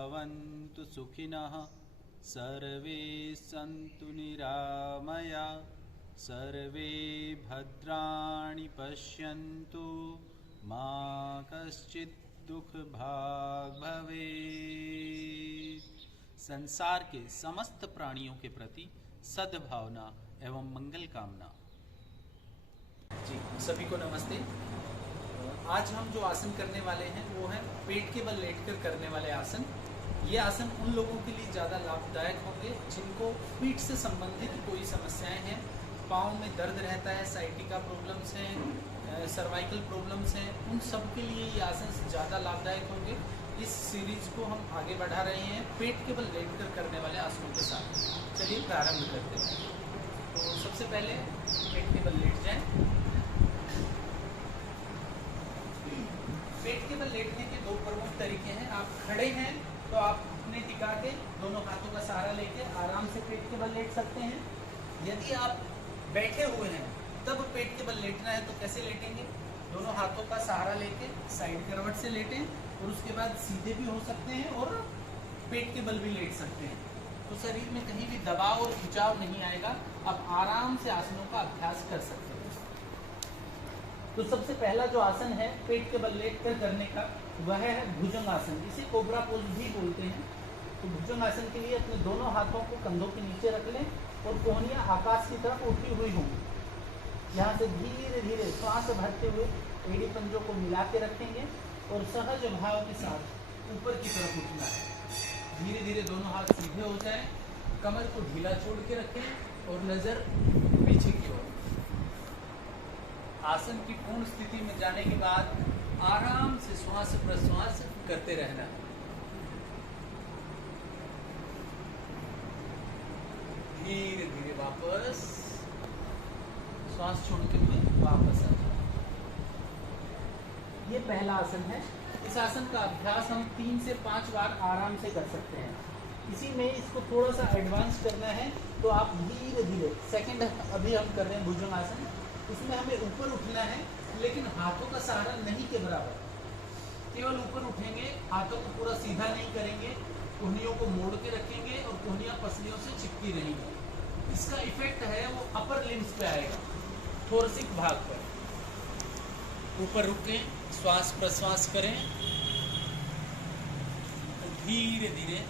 भवन्तु सुखिनः सर्वे सन्तु निरामया सर्वे भद्राणि पश्यन्तु मा कश्चित् दुख भाग भवेत्। संसार के समस्त प्राणियों के प्रति सद्भावना एवं मंगल कामना। जी सभी को नमस्ते। आज हम जो आसन करने वाले हैं वो है पेट के बल लेटकर करने वाले आसन। ये आसन उन लोगों के लिए ज़्यादा लाभदायक होंगे जिनको पीठ से संबंधित कोई समस्याएं हैं, पाँव में दर्द रहता है, साइटिका प्रॉब्लम्स हैं, सर्वाइकल प्रॉब्लम्स हैं, उन सब के लिए ये आसन ज़्यादा लाभदायक होंगे। इस सीरीज को हम आगे बढ़ा रहे हैं पेट के बल लेटकर करने वाले आसनों के साथ। चलिए प्रारंभ करते हैं। तो सबसे पहले पेट के बल लेट जाएं। पेट के बल लेटने के दो प्रमुख तरीके हैं। आप खड़े हैं तो आप अपने टिका के दोनों हाथों का सहारा लेके आराम से पेट के बल लेट सकते हैं। यदि आप बैठे हुए हैं तब पेट के बल लेटना है तो कैसे लेटेंगे? दोनों हाथों का सहारा लेके साइड करवट से लेटें और उसके बाद सीधे भी हो सकते हैं और पेट के बल भी लेट सकते हैं। तो शरीर में कहीं भी दबाव और खिंचाव नहीं आएगा। आप आराम से आसनों का अभ्यास कर सकते हैं। तो सबसे पहला जो आसन है पेट के बल लेट कर करने का वह है भुजंगासन, जिसे कोबरा पोज भी बोलते हैं। तो भुजंगासन के लिए अपने दोनों हाथों को कंधों के नीचे रख लें और कोहनियां आकाश की तरफ उठी हुई होंगी। यहाँ से धीरे धीरे श्वास भरते हुए एड़ी पंजों को मिला के रखेंगे और सहज भाव के साथ ऊपर की तरफ उठना है। धीरे धीरे दोनों हाथ सीधे हो जाएं, कमर को ढीला छोड़ के रखें और नजर पीछे की ओर। आसन की पूर्ण स्थिति में जाने के बाद आराम से श्वास प्रश्वास करते रहना है। धीरे धीरे वापस श्वास छोड़ते हुए वापस आ जाए। ये पहला आसन है। इस आसन का अभ्यास हम 3 से 5 बार आराम से कर सकते हैं। इसी में इसको थोड़ा सा एडवांस करना है तो आप धीरे धीरे सेकंड अभी हम कर रहे हैं भुजंगासन। इसमें हमें ऊपर उठना है लेकिन हाथों का सहारा नहीं के बराबर, केवल ऊपर उठेंगे। हाथों को पूरा सीधा नहीं करेंगे, कोहनियों को मोड़ के रखेंगे और कोहनियां पसलियों से चिपकी रहेंगी। इसका इफेक्ट है वो अपर लिम्स पे आएगा, थोरसिक भाग पर। ऊपर रुकें, श्वास प्रश्वास करें, धीरे धीरे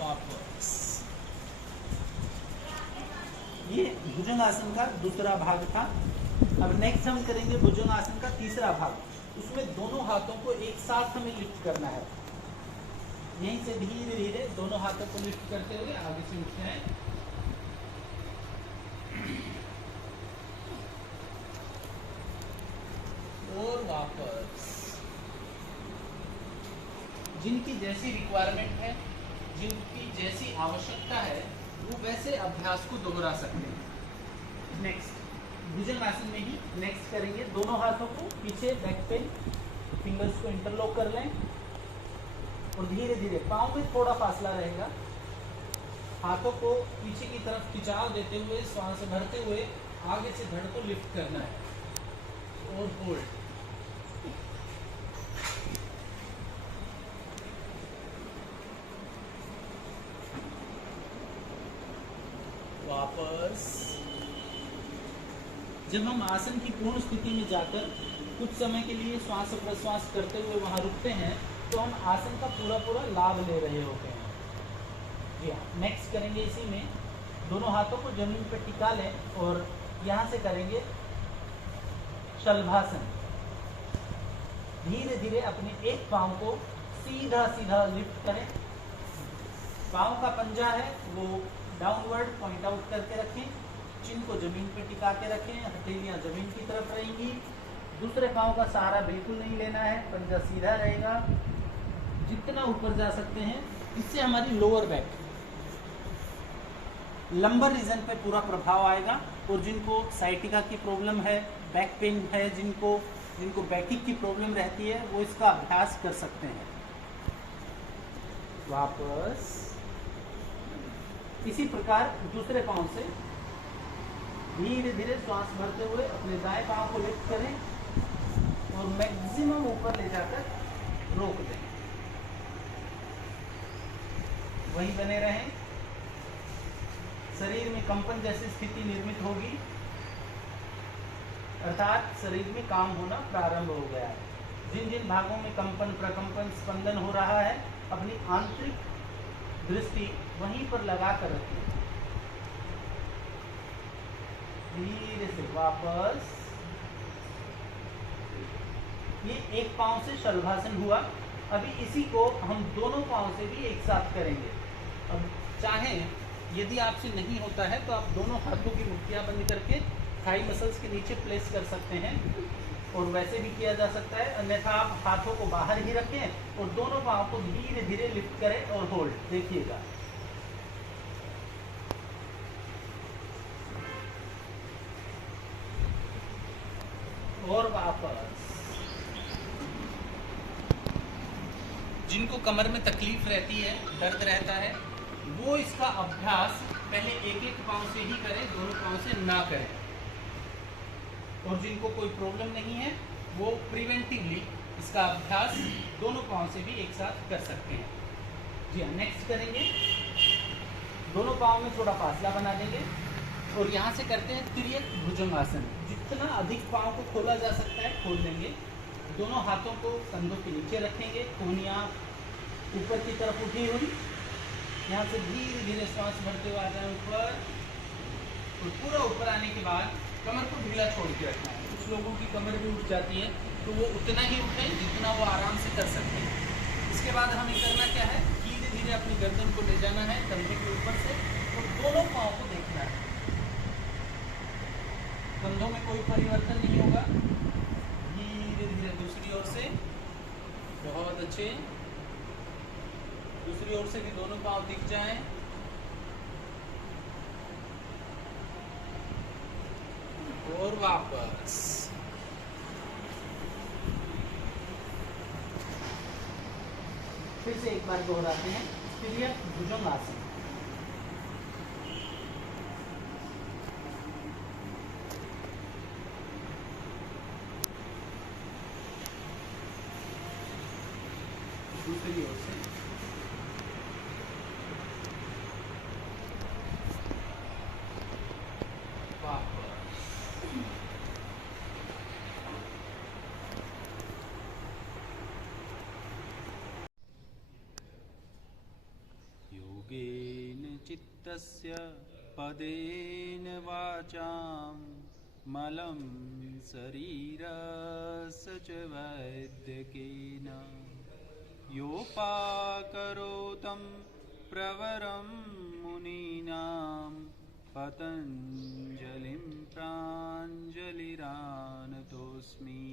वापस। ये भुजंगासन का दूसरा भाग था। अब नेक्स्ट हम करेंगे भुजंगासन का तीसरा भाग। उसमें दोनों हाथों को एक साथ हमें लिफ्ट करना है। यहीं से धीरे धीरे दोनों हाथों को लिफ्ट करते हुए आगे से उठते हैं और वापस। जिनकी जैसी रिक्वायरमेंट है, जिनकी जैसी आवश्यकता है, वो वैसे अभ्यास को दोहरा सकते हैं। नेक्स्ट भुजंगासन में ही नेक्स्ट करेंगे। दोनों हाथों को पीछे बैक पे फिंगर्स को इंटरलॉक कर लें और धीरे धीरे पाँव में थोड़ा फासला रहेगा। हाथों को पीछे की तरफ खिंचाव देते हुए श्वास भरते हुए आगे से धड़ को लिफ्ट करना है और होल्ड। वापस। जब हम आसन की पूर्ण स्थिति में जाकर कुछ समय के लिए श्वास प्रश्वास करते हुए वहां रुकते हैं तो हम आसन का पूरा लाभ ले रहे होते हैं। जी हाँ, नेक्स्ट करेंगे इसी में दोनों हाथों को जमीन पर टिका लें और यहाँ से करेंगे शलभासन। धीरे धीरे अपने एक पाँव को सीधा सीधा लिफ्ट करें। पाँव का पंजा है वो डाउनवर्ड पॉइंट आउट करके रखें। चिन को जमीन पे टिका के रखें, हथेलियां जमीन की तरफ रहेंगी। दूसरे पाँव का सहारा बिल्कुल नहीं लेना है, पंजा सीधा रहेगा। जितना ऊपर जा सकते हैं, इससे हमारी लोअर बैक लंबर रीजन पे पूरा प्रभाव आएगा। और जिनको साइटिका की प्रॉब्लम है, बैक पेन है, जिनको बैकिक की प्रॉब्लम रहती है, वो इसका अभ्यास कर सकते हैं। वापस इसी प्रकार दूसरे पाँव से धीरे धीरे श्वास भरते हुए अपने दाएं पाँव को लिफ्ट करें और मैक्सिमम ऊपर ले जाकर रोक दें। वहीं बने रहें। शरीर में कंपन जैसी स्थिति निर्मित होगी, अर्थात शरीर में काम होना प्रारंभ हो गया है। जिन जिन भागों में कंपन, प्रकंपन, स्पंदन हो रहा है, अपनी आंतरिक दृष्टि वहीं पर लगा कर रखिए। धीरे से वापस। ये एक पांव से शलभासन हुआ। अभी इसी को हम दोनों पांव से भी एक साथ करेंगे। अब चाहें, यदि आपसे नहीं होता है तो आप दोनों हाथों की मुट्ठियां बंद करके थाई मसल्स के नीचे प्लेस कर सकते हैं, और वैसे भी किया जा सकता है। अन्यथा आप हाथों को बाहर ही रखें और दोनों पांव को धीरे धीरे लिफ्ट करें और होल्ड। देखिएगा, और वापस। जिनको कमर में तकलीफ रहती है, दर्द रहता है, वो इसका अभ्यास पहले एक एक पांव से ही करें, दोनों पांव से ना करें। और जिनको कोई प्रॉब्लम नहीं है, वो प्रिवेंटिवली इसका अभ्यास दोनों पांव से भी एक साथ कर सकते हैं। जी हाँ, नेक्स्ट करेंगे। दोनों पांव में थोड़ा फासला बना देंगे और यहाँ से करते हैं तिर्यक भुजंगासन। जितना अधिक पांव को खोला जा सकता है खोल लेंगे। दोनों हाथों को कंधों के नीचे रखेंगे, कोहनियाँ ऊपर की तरफ उठी हुई। यहाँ से धीरे धीरे सांस भरते हुए आ जाए ऊपर, और पूरा ऊपर आने के बाद कमर को ढीला छोड़ के रखना है। कुछ लोगों की कमर भी उठ जाती है, तो वो उतना ही उठे जितना वो आराम से कर सकते हैं। इसके बाद हमें करना क्या है, धीरे धीरे अपनी गर्दन को ले जाना है कंधे के ऊपर से, और दोनों पाँव को देखना है। कंधों में कोई परिवर्तन नहीं होगा। धीरे धीरे दूसरी ओर से, बहुत अच्छे। दूसरी ओर से भी दोनों पाँव दिख जाएं। और वापस। फिर से एक बार दोहराते हैं, तिर्यक भुजंगासन। दूसरी ओर से योगेन चित्तस्य पदेन वाचां मलं शरीरस्य च वैद्यकेन योपाकरोतं प्रवरं मुनीनां पतञ्जलिं प्राञ्जलिरानतोऽस्मि।